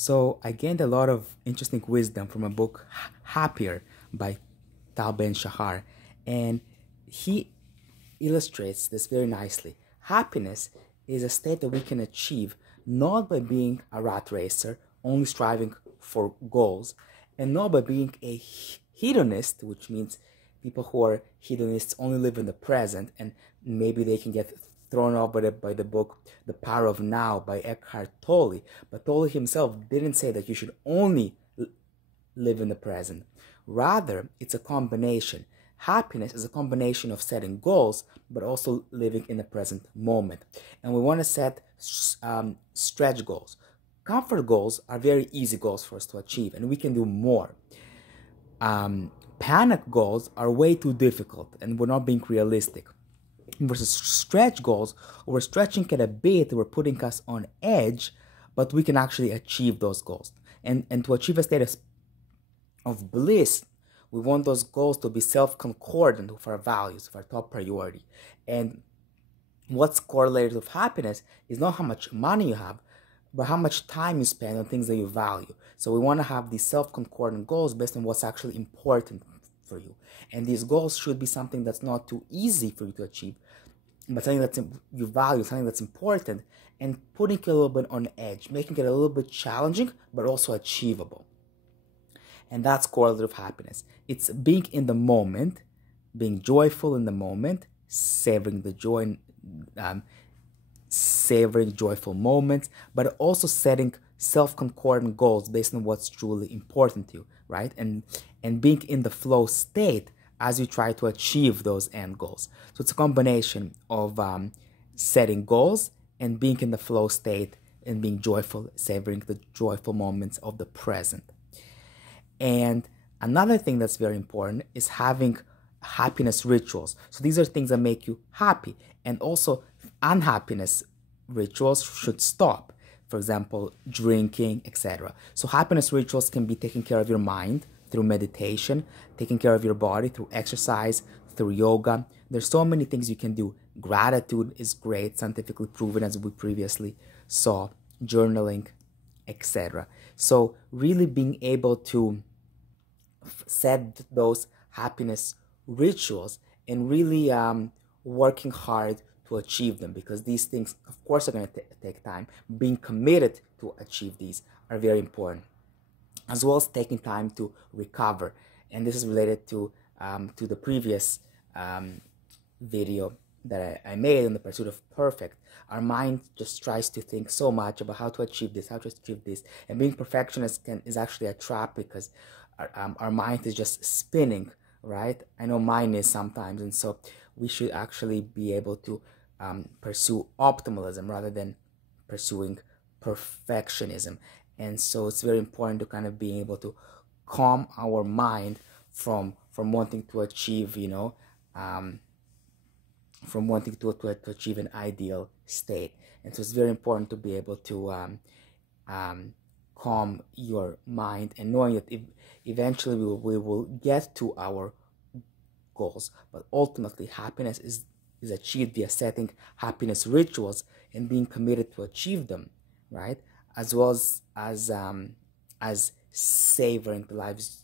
So I gained a lot of interesting wisdom from a book, Happier by Tal Ben Shahar, and he illustrates this very nicely. Happiness is a state that we can achieve not by being a rat racer, only striving for goals, and not by being a hedonist, which means people who are hedonists only live in the present, and maybe they can get thrown off by the book The Power of Now by Eckhart Tolle. But Tolle himself didn't say that you should only live in the present. Rather, it's a combination. Happiness is a combination of setting goals, but also living in the present moment. And we want to set stretch goals. Comfort goals are very easy goals for us to achieve, and we can do more. Panic goals are way too difficult, and we're not being realistic. Versus stretch goals, we're stretching it a bit, we're putting us on edge, but we can actually achieve those goals. And to achieve a state of bliss, we want those goals to be self-concordant with our values, with our top priority. And what's correlated with happiness is not how much money you have, but how much time you spend on things that you value. So we want to have these self-concordant goals based on what's actually important for you. And these goals should be something that's not too easy for you to achieve, but something that you value, something that's important, and putting it a little bit on edge, making it a little bit challenging, but also achievable. And that's correlative happiness. It's being in the moment, being joyful in the moment, savoring the joy, savoring joyful moments, but also setting self-concordant goals based on what's truly important to you, right? And being in the flow state as you try to achieve those end goals. So it's a combination of setting goals and being in the flow state and being joyful, savoring the joyful moments of the present. And another thing that's very important is having happiness rituals. So these are things that make you happy, and also unhappiness rituals should stop. For example, drinking, etc. So happiness rituals can be taking care of your mind through meditation, taking care of your body through exercise, through yoga. There's so many things you can do. Gratitude is great, scientifically proven, as we previously saw, journaling, etc. So really being able to set those happiness rituals and really working hard to achieve them, because these things, of course, are going to take time. Being committed to achieve these are very important, as well as taking time to recover. And this is related to the previous video that I made on the pursuit of perfect. Our mind just tries to think so much about how to achieve this, and being perfectionist is actually a trap, because our mind is just spinning, right? I know mine is sometimes, and so we should actually be able to pursue optimalism rather than pursuing perfectionism. And so it's very important to kind of being able to calm our mind from wanting to achieve, from wanting to achieve an ideal state. And so it's very important to be able to calm your mind, and knowing that eventually we will get to our goals, but ultimately happiness is achieved via setting happiness rituals and being committed to achieve them, right? As well as savoring the life's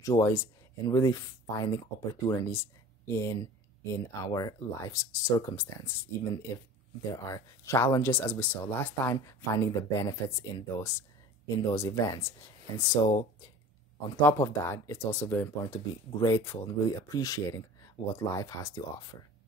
joys and really finding opportunities in our life's circumstances, even if there are challenges, as we saw last time, finding the benefits in those events. And so on top of that, it's also very important to be grateful and really appreciating what life has to offer.